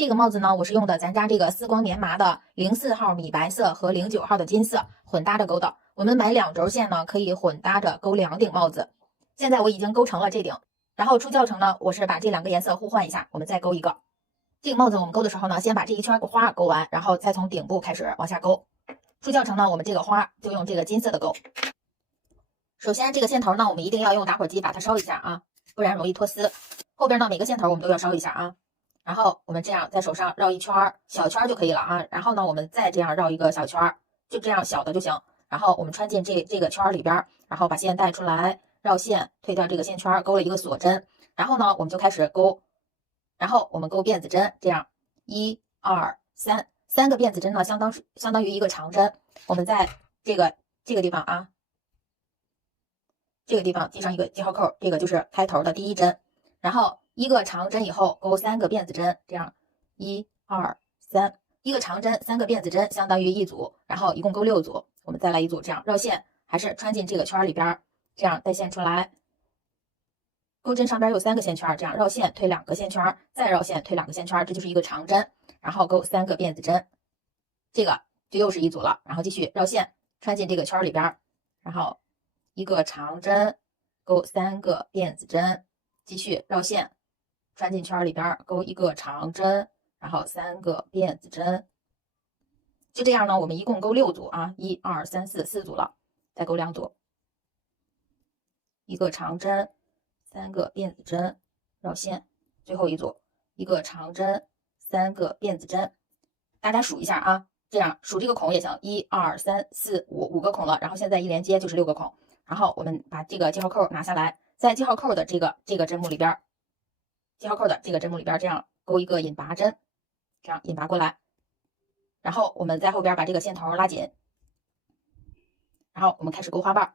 这个帽子呢，我是用的咱家这个丝光棉麻的04号米白色和09号的金色混搭着钩的。我们买2轴线呢，可以混搭着钩2顶帽子。现在我已经钩成了这顶，然后出教程呢，我是把这2个颜色互换一下，我们再钩一个。这个帽子我们钩的时候呢，先把这一圈花钩完，然后再从顶部开始往下钩。出教程呢，我们这个花就用这个金色的钩。首先这个线头呢，我们一定要用打火机把它烧一下啊，不然容易脱丝。后边呢，每个线头我们都要烧一下啊。然后我们这样在手上绕一圈，小圈就可以了啊。然后呢，我们再这样绕一个小圈，就这样小的就行。然后我们穿进这个圈里边，然后把线带出来，绕线，退掉这个线圈，勾了一个锁针。然后呢，我们就开始钩，然后我们钩辫子针，这样1、2、3个辫子针呢，相当于一个长针。我们在这个地方啊，这个地方系上一个记号扣，这个就是开头的第一针。然后1个长针以后钩3个辫子针，这样1、2、3，一个长针3个辫子针相当于1组，然后一共钩6组。我们再来一组，这样绕线，还是穿进这个圈里边，这样带线出来。钩针上边有3个线圈，这样绕线推2个线圈，再绕线推2个线圈，这就是一个长针。然后钩3个辫子针，这个就又是1组了。然后继续绕线，穿进这个圈里边，然后1个长针钩3个辫子针，继续绕线，穿进圈里边，钩1个长针，然后3个辫子针。就这样呢，我们一共钩6组啊，1、2、3、4组了，再钩2组，1个长针，3个辫子针，绕线，最后一组1个长针，3个辫子针。大家数一下啊，这样数这个孔也行，1、2、3、4、5个孔了。然后现在一连接就是6个孔。然后我们把这个记号扣拿下来，在记号扣的这个针目里边，记号扣的这个针目里边，这样钩一个引拔针，这样引拔过来。然后我们在后边把这个线头拉紧，然后我们开始钩花瓣。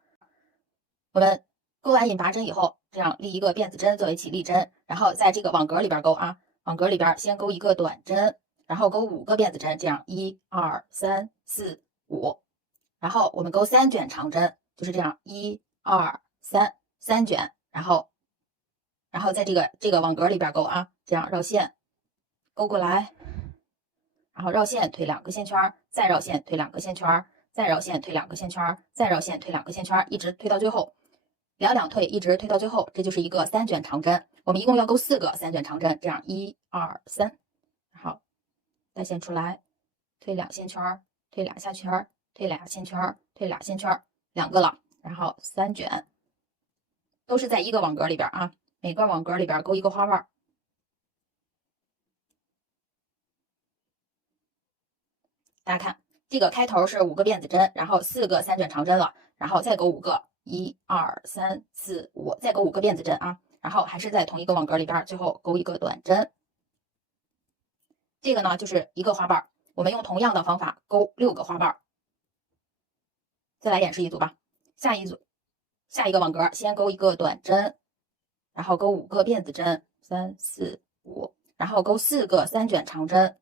我们钩完引拔针以后，这样立一个辫子针作为起立针，然后在这个网格里边钩啊，网格里边先钩一个短针，然后钩5个辫子针，这样1、2、3、4、5，然后我们钩3卷长针，就是这样1、2、3卷，然后在这个网格里边钩啊，这样绕线钩过来，然后绕线推2个线圈，再绕线推2个线圈，再绕线推2个线圈，再绕线推2个线圈，一直推到最后，两退，一直推到最后，这就是一个3卷长针。我们一共要钩4个3卷长针，这样1、2、3，然后带线出来，推2线圈，推2下圈，推2线圈，推2线圈，2个了，然后3卷，都是在一个网格里边啊，每个网格里边钩一个花瓣。大家看，这个开头是5个辫子针，然后4个3卷长针了，然后再钩5个，1、2、3、4、5，再钩5个辫子针啊，然后还是在同一个网格里边，最后钩一个短针。这个呢就是一个花瓣，我们用同样的方法钩6个花瓣。再来演示一组吧，下一个网格先钩一个短针，然后钩5个辫子针，3、4、5，然后钩4个3卷长针。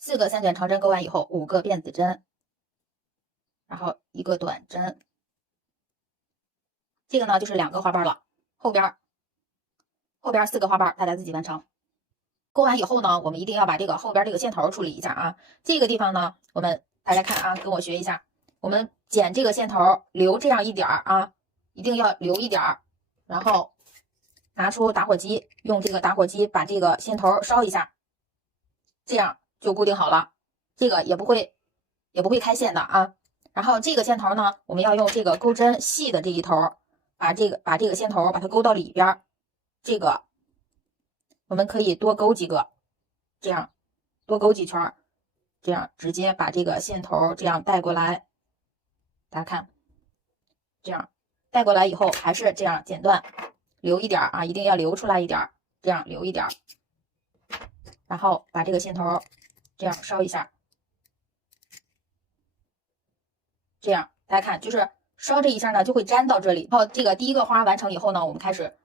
4个3卷长针钩完以后，5个辫子针，然后1个短针。这个呢就是2个花瓣了，后边4个花瓣，大家自己完成。钩完以后呢，我们一定要把这个后边这个线头处理一下啊。这个地方呢，我们大家看啊，跟我学一下，我们剪这个线头，留这样一点啊，一定要留一点，然后拿出打火机，用这个打火机把这个线头烧一下，这样就固定好了，这个也不会开线的啊。然后这个线头呢，我们要用这个钩针细的这一头，把这个线头把它勾到里边，这个我们可以多勾几个，这样多勾几圈，这样直接把这个线头这样带过来。大家看，这样带过来以后还是这样剪断，留一点啊，一定要留出来一点，这样留一点，然后把这个线头这样烧一下。这样大家看，就是烧这一下呢就会粘到这里。然后这个第一个花完成以后呢，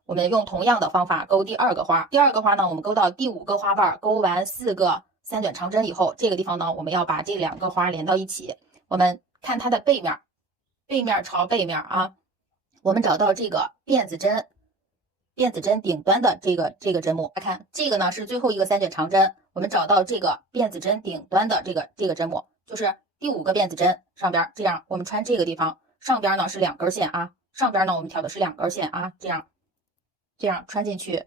我们用同样的方法勾第二个花。第二个花呢，我们勾到第5个花瓣，勾完4个3卷长针以后，这个地方呢，我们要把这2个花连到一起。我们看它的背面，背面朝背面啊，我们找到这个辫子针顶端的这个针目，来看这个呢是最后一个3卷长针，我们找到这个辫子针顶端的这个针目，就是第5个辫子针上边，这样我们穿这个地方，上边呢是2根线啊，上边呢我们挑的是2根线啊，这样穿进去，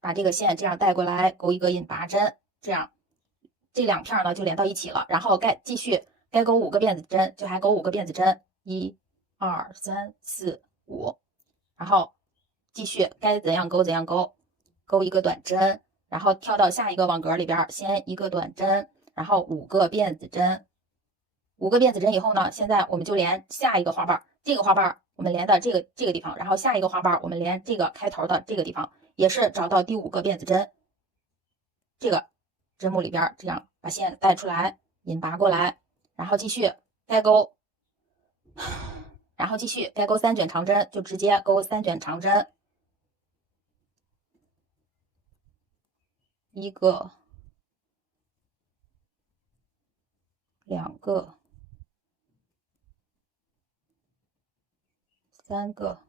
把这个线这样带过来，勾一个引拔针，这样这2片呢就连到一起了，然后继续该勾5个辫子针就还勾5个辫子针，1、2、3、4、5，然后继续该怎样勾怎样勾，勾一个短针，然后跳到下一个网格里边，先一个短针，然后5个辫子针，5个辫子针以后呢，现在我们就连下一个花瓣，这个花瓣我们连到这个地方，然后下一个花瓣我们连这个开头的这个地方，也是找到第5个辫子针，这个针目里边，这样把线带出来，引拔过来，然后继续该勾。然后继续该勾3卷长针，就直接勾3卷长针，1个、2个、3个、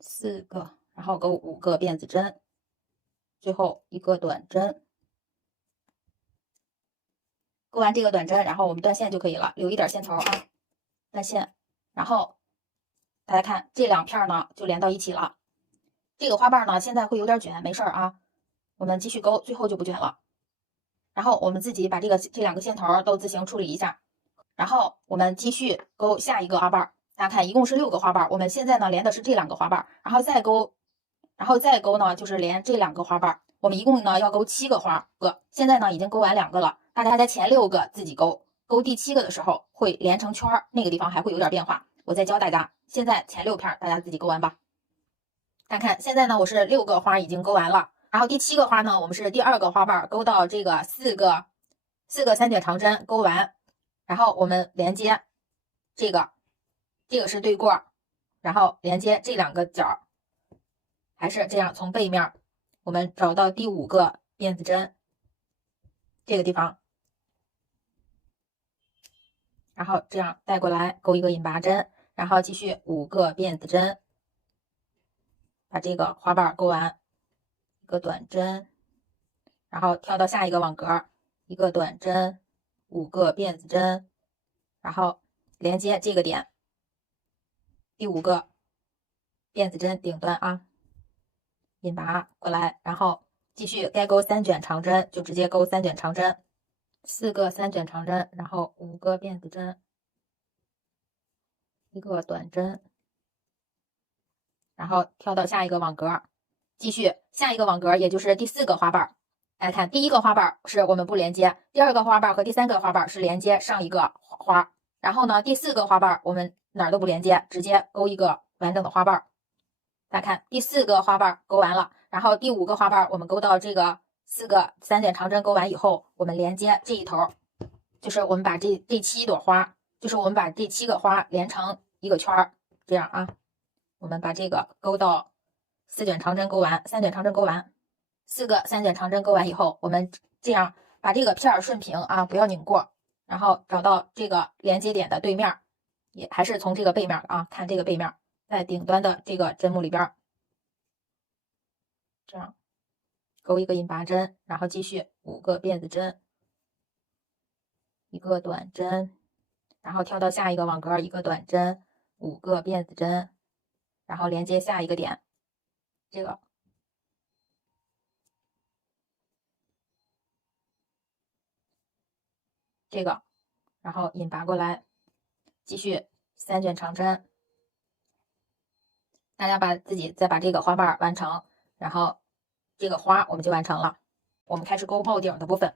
4个，然后勾5个辫子针，最后一个短针。勾完这个短针，然后我们断线就可以了，留一点线头啊，断线。然后大家看这2片呢就连到一起了。这个花瓣呢现在会有点卷，没事啊，我们继续勾，最后就不卷了。然后我们自己把这2个线头都自行处理一下。然后我们继续勾下一个花瓣，大家看一共是6个花瓣，我们现在呢连的是这2个花瓣，然后再勾呢就是连这2个花瓣，我们一共呢要勾7个花个，现在呢已经勾完2个了，大家在前6个自己勾，勾第7个的时候会连成圈，那个地方还会有点变化，我再教大家。现在前6片大家自己勾完吧。大家看现在呢我是6个花已经勾完了，然后第7个花呢我们是第2个花瓣勾到这个4个3卷长针勾完，然后我们连接这个是对过，然后连接这2个角，还是这样从背面我们找到第5个辫子针这个地方，然后这样带过来勾一个引拔针，然后继续5个辫子针，把这个花瓣勾完，一个短针，然后跳到下一个网格，一个短针，5个辫子针，然后连接这个点，第5个辫子针顶端啊，引拔过来，然后继续该勾3卷长针就直接勾3卷长针，4个3卷长针，然后5个辫子针，一个短针，然后跳到下一个网格，继续下一个网格，也就是第4个花瓣。大家看，第1个花瓣是我们不连接，第2个花瓣和第3个花瓣是连接上一个花，然后呢，第4个花瓣我们哪儿都不连接，直接勾一个完整的花瓣。大家看，第4个花瓣勾完了，然后第5个花瓣我们勾到这个4个3卷长针勾完以后，我们连接这一头，就是我们把这7朵花，就是我们把这7个花连成一个圈，这样啊，我们把这个勾到4卷长针勾完，3卷长针勾完，4个3卷长针勾完以后，我们这样把这个片顺平啊，不要拧过，然后找到这个连接点的对面，也还是从这个背面啊，看这个背面，在顶端的这个针目里边，这样勾一个引拔针，然后继续5个辫子针，一个短针，然后跳到下一个网格，一个短针，5个辫子针，然后连接下一个点，这个，然后引拔过来，继续3卷长针，大家再把这个花瓣完成，然后这个花我们就完成了。我们开始勾帽顶的部分，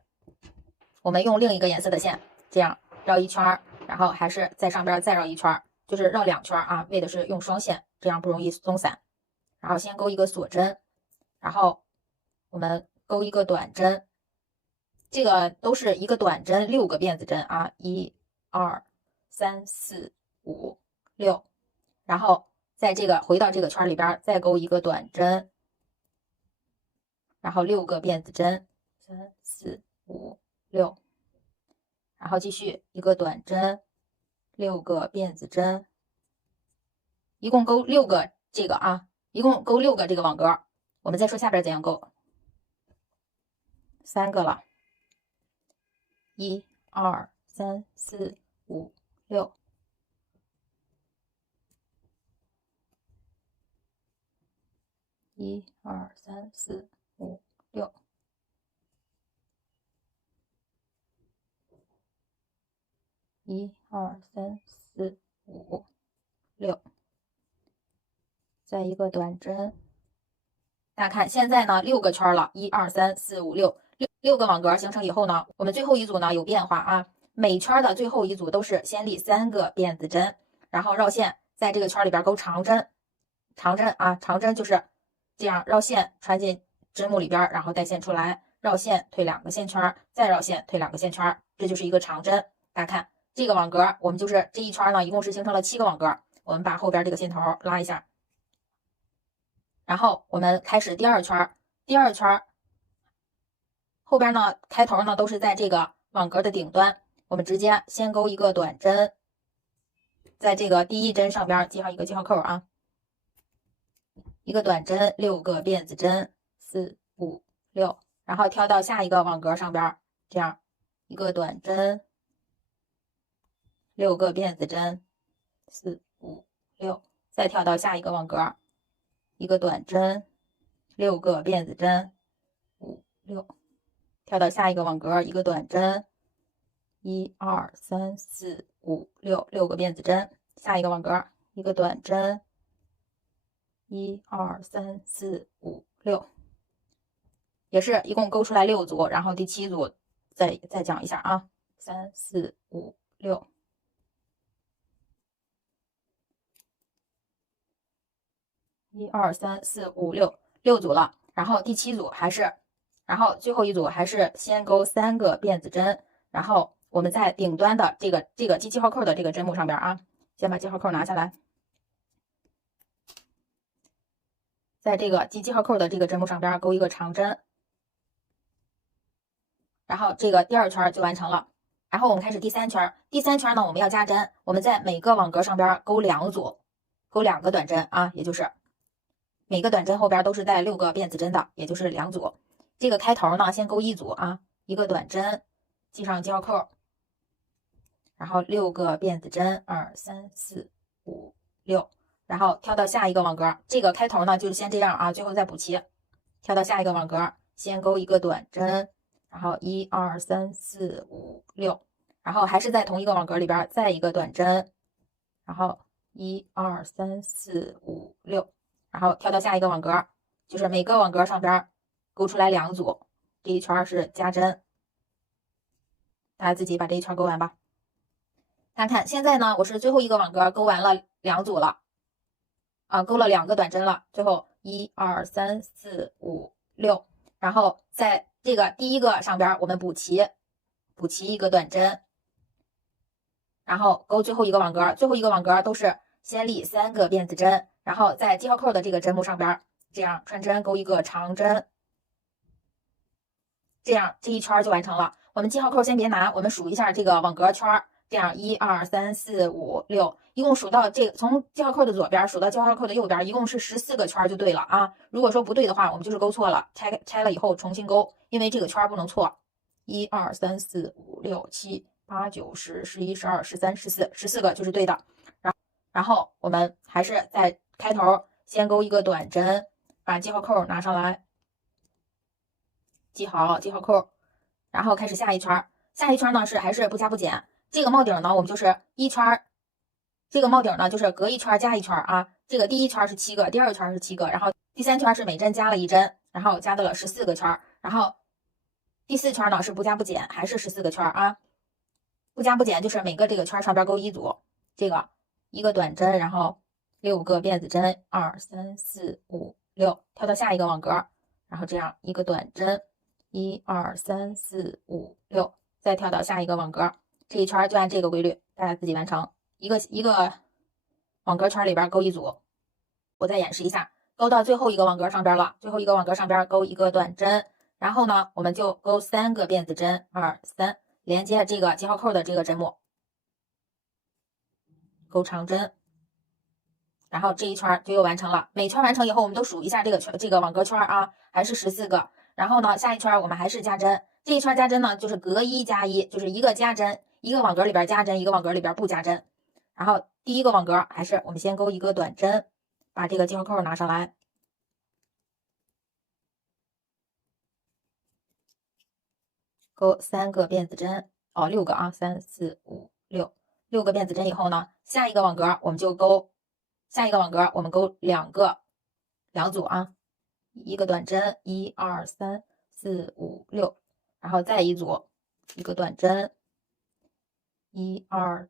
我们用另一个颜色的线，这样绕一圈，然后还是在上边再绕一圈，就是绕2圈啊，为的是用双线，这样不容易松散。然后先勾一个锁针，然后我们勾一个短针，这个都是一个短针6个辫子针啊，1、2、3、4、5、6，然后在这个回到这个圈里边再勾一个短针，然后6个辫子针，3、4、5、6，然后继续一个短针，6个辫子针，一共勾6个这个啊，一共勾6个这个网格。我们再说下边怎样勾，3个了，1、2、3、4、5、6。1、2、3、4、5、6，1、2、3、4、5、6，再一个短针。大家看，现在呢6个圈了，1、2、3、4、5、6，6个网格形成以后呢，我们最后一组呢有变化啊。每圈的最后一组都是先立3个辫子针，然后绕线，在这个圈里边勾长针，长针啊，长针就是这样绕线穿进针目里边，然后带线出来，绕线退2个线圈，再绕线退2个线圈，这就是一个长针。大家看这个网格，我们就是这一圈呢，一共是形成了7个网格。我们把后边这个线头拉一下。然后我们开始第二圈，第二圈后边呢，开头呢都是在这个网格的顶端，我们直接先勾一个短针，在这个第一针上边记上一个记号扣啊，一个短针，6个辫子针，4、5、6，然后跳到下一个网格上边，这样一个短针，6个辫子针，4、5、6，再跳到下一个网格。一个短针，6个辫子针，5、6，跳到下一个网格，一个短针，1、2、3、4、5、6，6个辫子针，下一个网格，一个短针，1、2、3、4、5、6，也是一共勾出来6组，然后第7组再讲一下啊，3、4、5、6。1、2、3、4、5、6，6组了。然后第7组还是，然后最后一组还是先勾3个辫子针，然后我们在顶端的这个系记号扣的这个针目上边啊，先把记号扣拿下来，在这个系记号扣的这个针目上边勾一个长针，然后这个第2圈就完成了。然后我们开始第3圈，第3圈呢我们要加针，我们在每个网格上边勾2组，勾2个短针啊，也就是每个短针后边都是带6个辫子针的，也就是2组。这个开头呢，先勾1组啊，一个短针，系上记号扣，然后6个辫子针，2、3、4、5、6，然后跳到下一个网格。这个开头呢，就是先这样啊，最后再补齐。跳到下一个网格，先勾一个短针，然后1、2、3、4、5、6，然后还是在同一个网格里边再一个短针，然后1、2、3、4、5、6。然后跳到下一个网格，就是每个网格上边勾出来2组，这一圈是加针，大家自己把这一圈勾完吧。大家看，现在呢，我是最后一个网格勾完了2组了，啊，勾了2个短针了，最后1、2、3、4、5、6，然后在这个第一个上边我们补齐一个短针，然后勾最后一个网格，最后一个网格都是先立3个辫子针。然后在记号扣的这个针目上边，这样穿针勾一个长针，这样这一圈就完成了。我们记号扣先别拿，我们数一下这个网格圈，这样1、2、3、4、5、6，一共数到这从记号扣的左边数到记号扣的右边，一共是14个圈就对了啊。如果说不对的话，我们就是勾错了，拆了以后重新勾，因为这个圈不能错。1、2、3、4、5、6、7、8、9、10、11、12、13、14个就是对的。然后我们还是在开头先勾一个短针，把记号扣拿上来，系好记号扣，然后开始下一圈。下一圈呢还是不加不减。这个帽顶呢，我们就是一圈，这个帽顶呢就是隔一圈加一圈啊。这个第一圈是7个，第2圈是7个，然后第3圈是每针加了1针，然后加到了14个圈。然后第4圈呢是不加不减，还是14个圈啊。不加不减就是每个这个圈上边勾1组，这个一个短针，然后6个辫子针，2、3、4、5、6，跳到下一个网格，然后这样一个短针1、2、3、4、5、6，再跳到下一个网格，这一圈就按这个规律，大家自己完成。一个网格圈里边勾一组，我再演示一下，勾到最后一个网格上边了，最后一个网格上边勾一个短针，然后呢，我们就勾3个辫子针，2、3，连接这个记号扣的这个针目，勾长针。然后这一圈就又完成了。每圈完成以后，我们都数一下这个网格圈啊，还是14个。然后呢，下一圈我们还是加针。这一圈加针呢，就是隔1加1，就是一个加针，一个网格里边加针，一个网格里边不加针。然后第一个网格还是我们先勾一个短针，把这个记号扣拿上来，勾3个辫子针，哦，6个啊，3、4、5、6个辫子针以后呢，下一个网格我们就勾。下一个网格我们勾2组啊，一个短针，1、2、3、4、5、6，然后再一组，一个短针，1、2、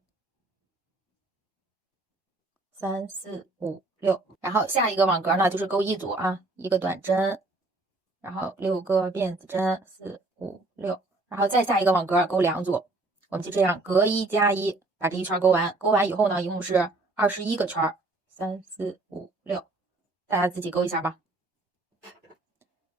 3、4、5、6，然后下一个网格呢就是勾一组啊，一个短针，然后6个辫子针，4、5、6，然后再下一个网格勾2组，我们就这样隔1加1把这一圈勾完，勾完以后呢，一共是21个圈，3、4、5、6，大家自己勾一下吧。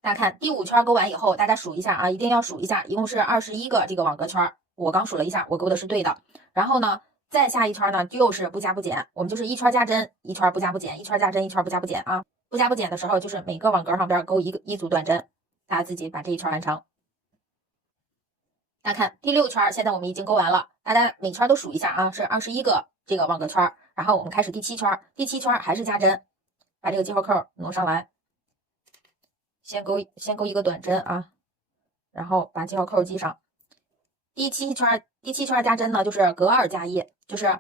大家看第5圈勾完以后，大家数一下啊，一定要数一下，一共是21个这个网格圈，我刚数了一下，我勾的是对的。然后呢，再下一圈呢，就是不加不减，我们就是一圈加针，一圈不加不减，一圈加针，一圈不加不减啊。不加不减的时候，就是每个网格上边勾一组短针，大家自己把这一圈完成。大家看第6圈，现在我们已经勾完了，大家每圈都数一下啊，是21个这个网格圈。然后我们开始第7圈，第7圈还是加针，把这个记号扣挪上来。先勾一个短针啊，然后把记号扣系上。第七圈加针呢，就是隔2加1，就是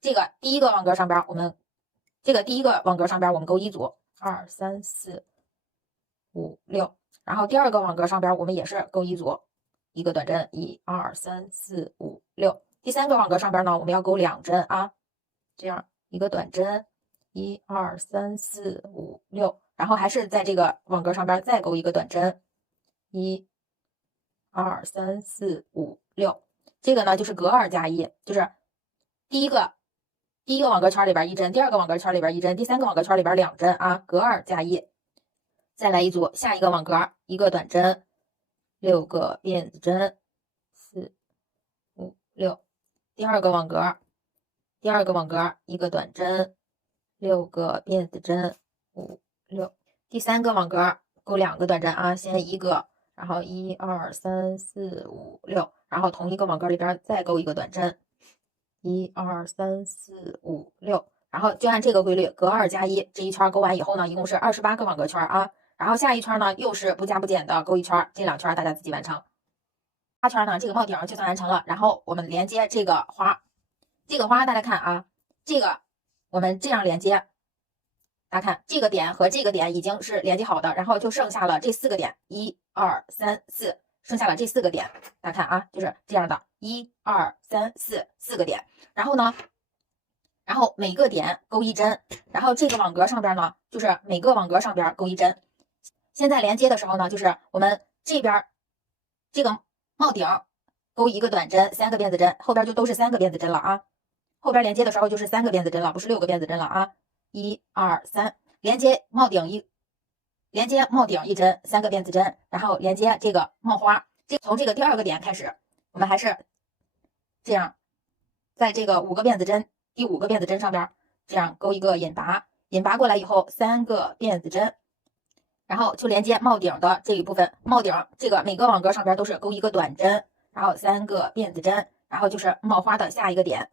这个第一个网格上边我们勾一组，2、3、4、5、6，然后第二个网格上边我们也是勾一组，一个短针，1、2、3、4、5、6。第三个网格上边呢，我们要勾2针啊，这样一个短针，1、2、3、4、5、6。然后还是在这个网格上边再勾一个短针，1、2、3、4、5、6，这个呢就是隔2加1，就是第一个网格圈里边1针，第二个网格圈里边1针，第三个网格圈里边2针啊，隔2加1。再来一组，下一个网格一个短针，6个辫子针，4、5、6。第二个网格一个短针，6个辫子针，5、6。第三个网格勾2个短针啊，先一个，然后1、2、3、4、5、6，然后同一个网格里边再勾一个短针，1、2、3、4、5、6，然后就按这个规律，隔2加1，这一圈勾完以后呢，一共是28个网格圈啊。然后下一圈呢，又是不加不减的勾一圈，这2圈大家自己完成。8圈呢，这个帽顶就算完成了，然后我们连接这个花，大家看啊，这个我们这样连接。大家看，这个点和这个点已经是连接好的，然后就剩下了这4个点，1、2、3、4，剩下了这4个点。大家看啊，就是这样的，1、2、3、4，四个点。然后呢，每个点勾一针，然后这个网格上边呢，就是每个网格上边勾一针。现在连接的时候呢，就是我们这边这个帽顶勾一个短针，3个辫子针，后边就都是3个辫子针了啊。后边连接的时候就是3个辫子针了，不是6个辫子针了啊。1、2、3，连接帽顶一针，3个辫子针，然后连接这个帽花。从这个第2个点开始，我们还是这样，在这个第5个辫子针上边，这样勾一个引拔，引拔过来以后3个辫子针，然后就连接帽顶的这一部分。帽顶这个每个网格上边都是勾一个短针，然后3个辫子针，然后就是帽花的下一个点。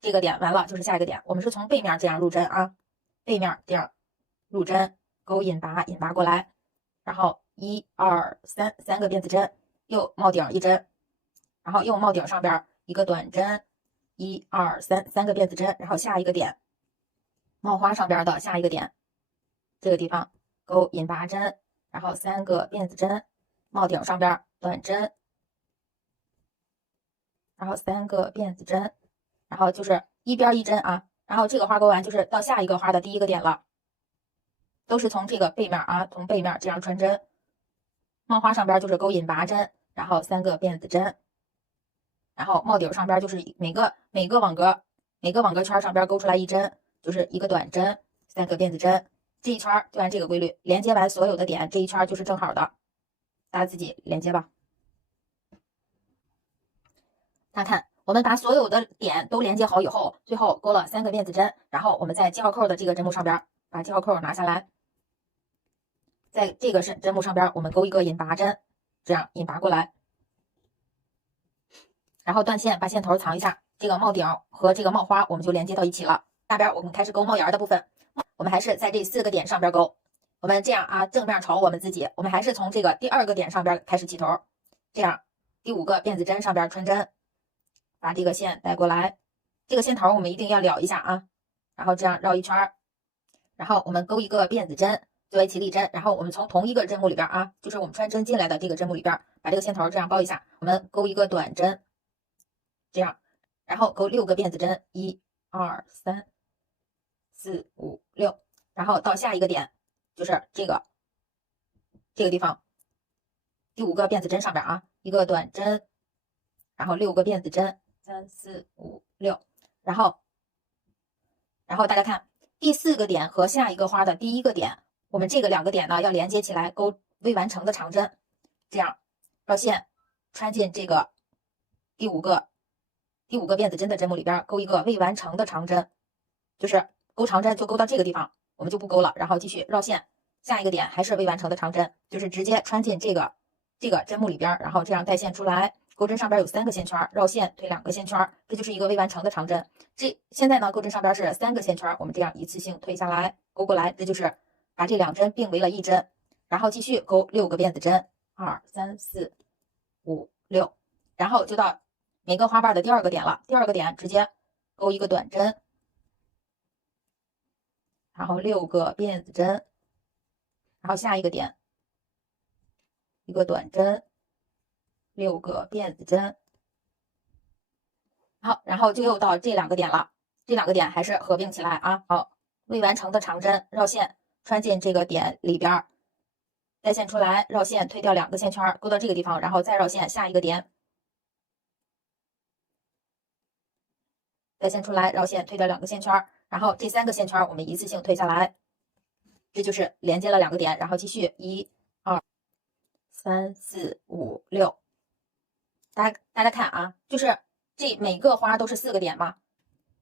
这个点完了就是下一个点，我们是从背面这样入针啊，背面这样入针，勾引拔过来，然后1、2、3，三个辫子针，又帽顶一针，然后又帽顶上边一个短针，1、2、3，三个辫子针，然后下一个点，帽花上边的下一个点，这个地方勾引拔针，然后3个辫子针，帽顶上边短针，然后3个辫子针，然后就是一边一针啊，然后这个花勾完就是到下一个花的第一个点了，都是从这个背面啊，从背面这样穿针，帽花上边就是钩引拔针，然后3个辫子针，然后帽顶上边就是每个网格圈上边勾出来一针，就是一个短针，3个辫子针，这一圈就按这个规律连接完所有的点，这一圈就是正好的，大家自己连接吧。大家看，我们把所有的点都连接好以后，最后勾了3个辫子针，然后我们在记号扣的这个针目上边把记号扣拿下来，在这个针目上边我们勾一个引拔针，这样引拔过来，然后断线，把线头藏一下，这个帽顶和这个帽花我们就连接到一起了。下边我们开始勾帽檐的部分，我们还是在这4个点上边勾，我们这样啊，正面朝我们自己，我们还是从这个第2个点上边开始起头，这样第5个辫子针上边穿针，把这个线带过来，这个线头我们一定要撩一下啊，然后这样绕一圈，然后我们勾一个辫子针作为起立针，然后我们从同一个针目里边啊，就是我们穿针进来的这个针目里边，把这个线头这样包一下，我们勾一个短针，这样，然后勾6个辫子针，1、2、3、4、5、6，然后到下一个点，就是这个地方，第5个辫子针上边啊，一个短针，然后6个辫子针，3、4、5、6，然后大家看第4个点和下一个花的第1个点，我们这个2个点呢要连接起来，勾未完成的长针，这样绕线穿进这个第五个辫子针的针目里边，勾一个未完成的长针，就是勾长针就勾到这个地方，我们就不勾了，然后继续绕线，下一个点还是未完成的长针，就是直接穿进这个针目里边，然后这样带线出来，钩针上边有3个线圈，绕线推2个线圈，这就是一个未完成的长针。现在呢，钩针上边是3个线圈，我们这样一次性推下来，勾过来，这就是把这2针并为了一针，然后继续勾6个辫子针，2、3、4、5、6，然后就到每个花瓣的第2个点了。第2个点直接勾一个短针，然后6个辫子针，然后下一个点一个短针，6个辫子针，好，然后就又到这2个点了。这2个点还是合并起来啊。好，未完成的长针绕线穿进这个点里边，带线出来，绕线推掉2个线圈，勾到这个地方，然后再绕线下一个点，带线出来，绕线推掉2个线圈，然后这3个线圈我们一次性推下来，这就是连接了2个点，然后继续1、2、3、4、5、6。大家看啊，就是这每个花都是4个点嘛，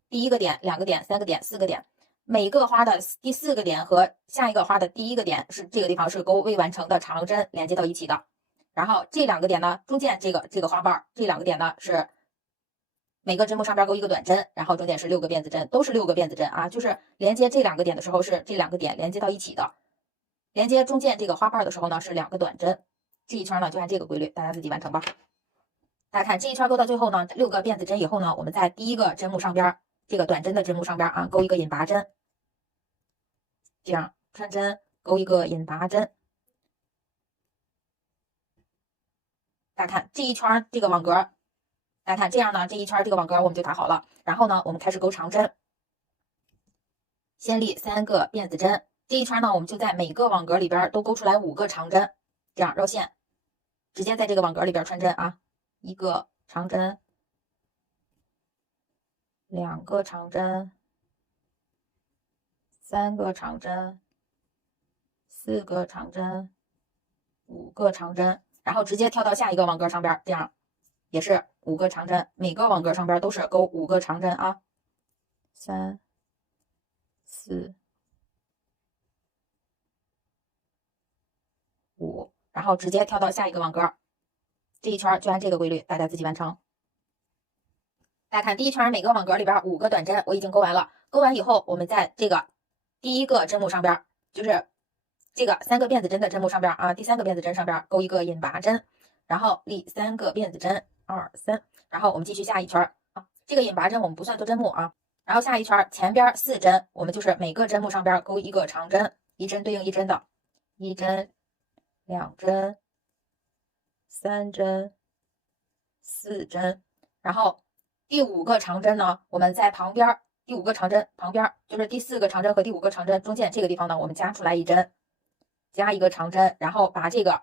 第1个点、2个点、3个点、4个点，每个花的第4个点和下一个花的第1个点是这个地方是勾未完成的长针连接到一起的。然后这2个点呢，中间这个花瓣，这2个点呢是每个针目上边勾一个短针，然后中间是6个辫子针，都是6个辫子针啊，就是连接这2个点的时候是这2个点连接到一起的，连接中间这个花瓣的时候呢是2个短针，这一圈呢就按这个规律，大家自己完成吧。大家看这一圈勾到最后呢，6个辫子针以后呢，我们在第1个针目上边这个短针的针目上边啊，勾一个引拔针，这样穿针勾一个引拔针。大家看这一圈这个网格，大家看这样呢，这一圈这个网格我们就打好了。然后呢，我们开始勾长针，先立3个辫子针，这一圈呢，我们就在每个网格里边都勾出来5个长针，这样绕线，直接在这个网格里边穿针啊，1个长针，2个长针，3个长针，4个长针，5个长针，然后直接跳到下一个网格上边，这样也是5个长针，每个网格上边都是勾5个长针啊，3、4、5，然后直接跳到下一个网格，这一圈就按这个规律，大家自己完成。大家看第一圈每个网格里边5个短针我已经勾完了，勾完以后，我们在这个第1个针目上边，就是这个3个辫子针的针目上边啊，第3个辫子针上边勾一个引拔针，然后立3个辫子针，2、3，然后我们继续下一圈啊。这个引拔针我们不算做针目啊，然后下一圈前边4针，我们就是每个针目上边勾一个长针，一针对应一针的，1针、2针、3针、4针，然后第5个长针呢，我们在旁边，第5个长针旁边就是第4个长针和第5个长针中间这个地方呢，我们加出来一针，加一个长针，然后把这个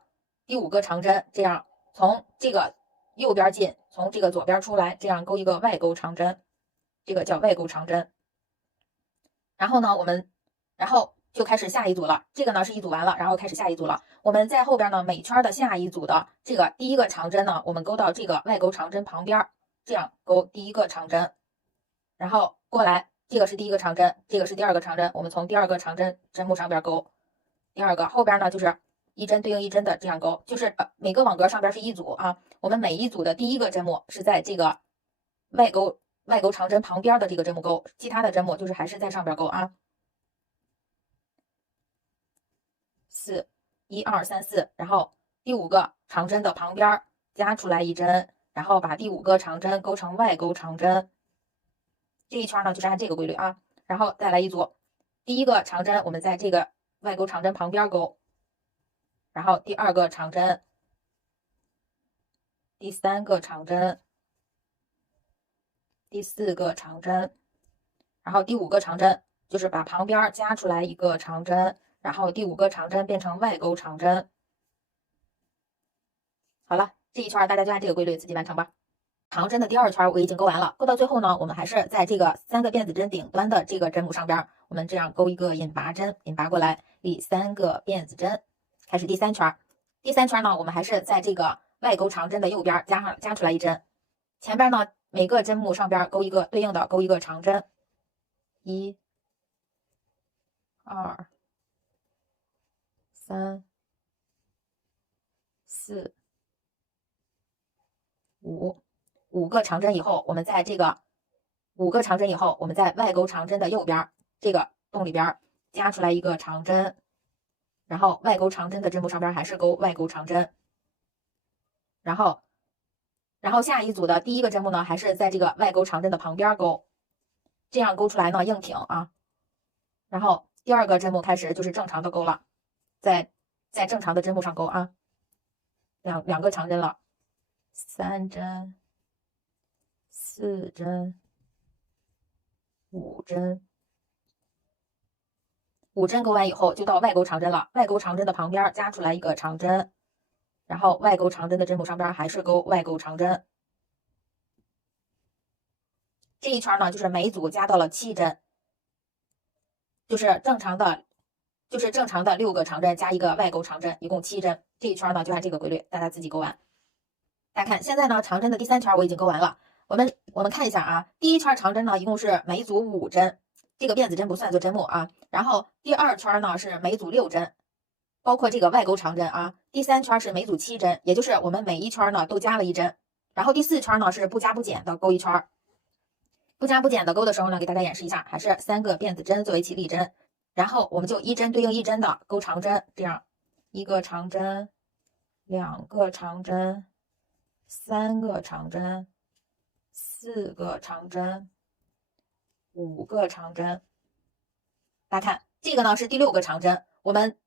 第5个长针，这样从这个右边进，从这个左边出来，这样勾一个外钩长针，这个叫外钩长针。然后呢，然后就开始下一组了。这个呢是一组完了，然后开始下一组了。我们在后边呢每圈的下一组的这个第1个长针呢，我们勾到这个外钩长针旁边，这样勾第1个长针，然后过来，这个是第1个长针，这个是第2个长针，我们从第2个长针针目上边勾。第2个后边呢就是一针对应一针的这样勾，就是每个网格上边是一组啊。我们每一组的第1个针目是在这个外钩长针旁边的这个针目勾，其他的针目就是还是在上边勾啊。4、1、2、3、4，然后第5个长针的旁边加出来一针，然后把第5个长针勾成外钩长针。这一圈呢就是按这个规律啊。然后再来一组，第1个长针我们在这个外钩长针旁边勾，然后第2个长针，第3个长针，第4个长针，然后第5个长针就是把旁边加出来一个长针，然后第5个长针变成外钩长针。好了，这一圈大家就按这个规律自己完成吧。长针的第2圈我已经勾完了，勾到最后呢，我们还是在这个3个辫子针顶端的这个针目上边，我们这样勾一个引拔针，引拔过来，立3个辫子针，开始第3圈。第3圈呢，我们还是在这个外钩长针的右边加出来一针，前边呢每个针目上边勾一个对应的勾一个长针，1、2、3、4、5个长针以后，我们在这个5个长针以后，我们在外钩长针的右边这个洞里边加出来一个长针，然后外钩长针的针目上边还是勾外钩长针，然后下一组的第1个针目呢，还是在这个外钩长针的旁边勾，这样勾出来呢硬挺啊。然后第2个针目开始就是正常的勾了，在正常的针目上勾啊，两个长针了，3针。4针、5针，5针勾完以后就到外钩长针了。外钩长针的旁边加出来一个长针，然后外钩长针的针目上边还是勾外钩长针。这一圈呢，就是每组加到了7针，就是正常的6个长针加一个外钩长针，一共7针。这一圈呢就按这个规律，大家自己勾完。大家看，现在呢长针的第3圈我已经勾完了。我们看一下啊，第1圈长针呢一共是每组5针，这个辫子针不算作针目啊。然后第2圈呢是每组6针，包括这个外钩长针啊。第3圈是每组7针，也就是我们每一圈呢都加了一针。然后第4圈呢是不加不减的勾一圈，不加不减的勾的时候呢，给大家演示一下，还是3个辫子针作为起立针，然后我们就一针对应一针的勾长针，这样1个长针、2个长针、3个长针、4个长针、5个长针。大家看，这个呢是第6个长针。我们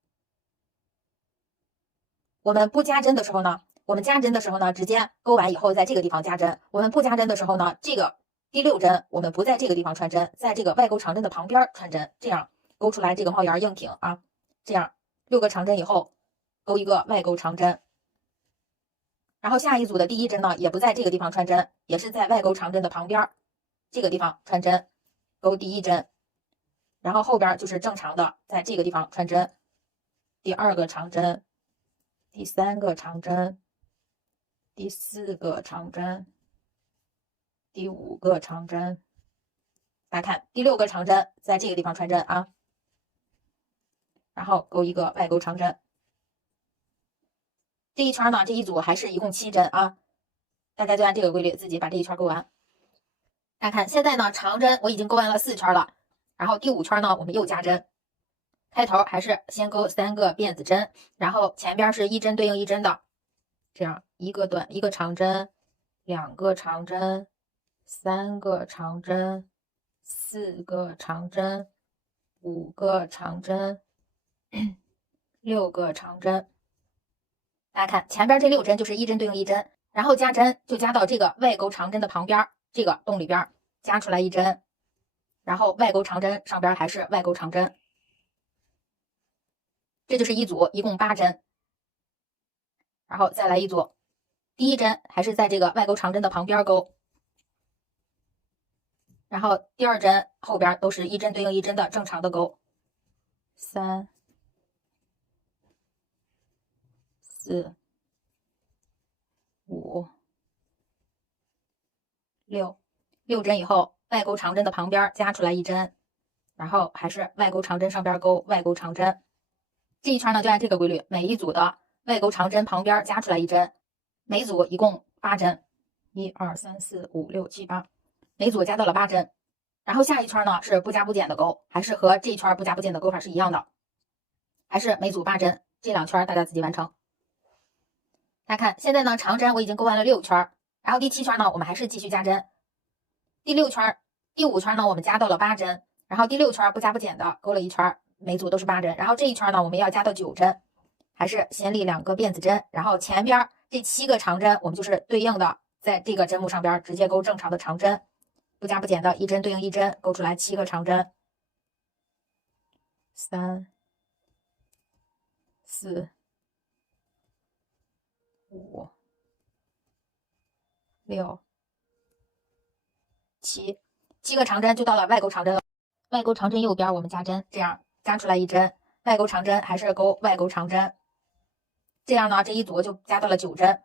不加针的时候呢，直接勾完以后，在这个地方加针。我们不加针的时候呢，这个第6针我们不在这个地方穿针，在这个外钩长针的旁边穿针，这样勾出来这个帽檐硬挺啊。这样6个长针以后，勾一个外钩长针。然后下一组的第1针呢，也不在这个地方穿针，也是在外钩长针的旁边这个地方穿针，勾第1针。然后后边就是正常的，在这个地方穿针，第2个长针、第3个长针、第4个长针、第5个长针。大家看，第6个长针在这个地方穿针啊，然后勾一个外钩长针。这一圈呢，这一组还是一共7针啊，大家就按这个规律自己把这一圈勾完。大家看，现在呢长针我已经勾完了4圈了，然后第5圈呢我们又加针，开头还是先勾3个辫子针，然后前边是一针对应一针的，这样一个长针、2个长针、3个长针、4个长针、5个长针、6个长针。大家看，前边这6针就是一针对应一针，然后加针就加到这个外钩长针的旁边这个洞里边加出来一针，然后外钩长针上边还是外钩长针。这就是一组，一共8针。然后再来一组。第一针还是在这个外钩长针的旁边钩，然后第二针后边都是一针对应一针的正常的钩。3、4、5、6，六针以后，外钩长针的旁边加出来一针，然后还是外钩长针上边钩外钩长针。这一圈呢就按这个规律，每一组的外钩长针旁边加出来一针，每组一共8针，1、2、3、4、5、6、7、8，每组加到了8针。然后下一圈呢是不加不减的钩，还是和这一圈不加不减的钩法是一样的，还是每组8针，这2圈大家自己完成。大家看，现在呢长针我已经钩完了6圈，然后第7圈呢我们还是继续加针，第6圈、第5圈呢我们加到了8针，然后第6圈不加不减的钩了一圈，每组都是8针，然后这一圈呢我们要加到9针，还是先立2个辫子针，然后前边这7个长针我们就是对应的在这个针目上边直接钩正常的长针，不加不减的一针对应一针，钩出来7个长针。3、4、5、6、7，7个长针就到了外钩长针了。外钩长针右边我们加针，这样加出来一针，外钩长针还是钩外钩长针，这样呢这一组就加到了9针。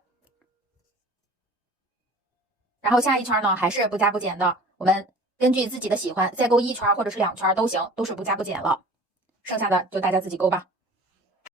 然后下一圈呢还是不加不减的，我们根据自己的喜欢再钩1圈或者是2圈都行，都是不加不减了，剩下的就大家自己钩吧。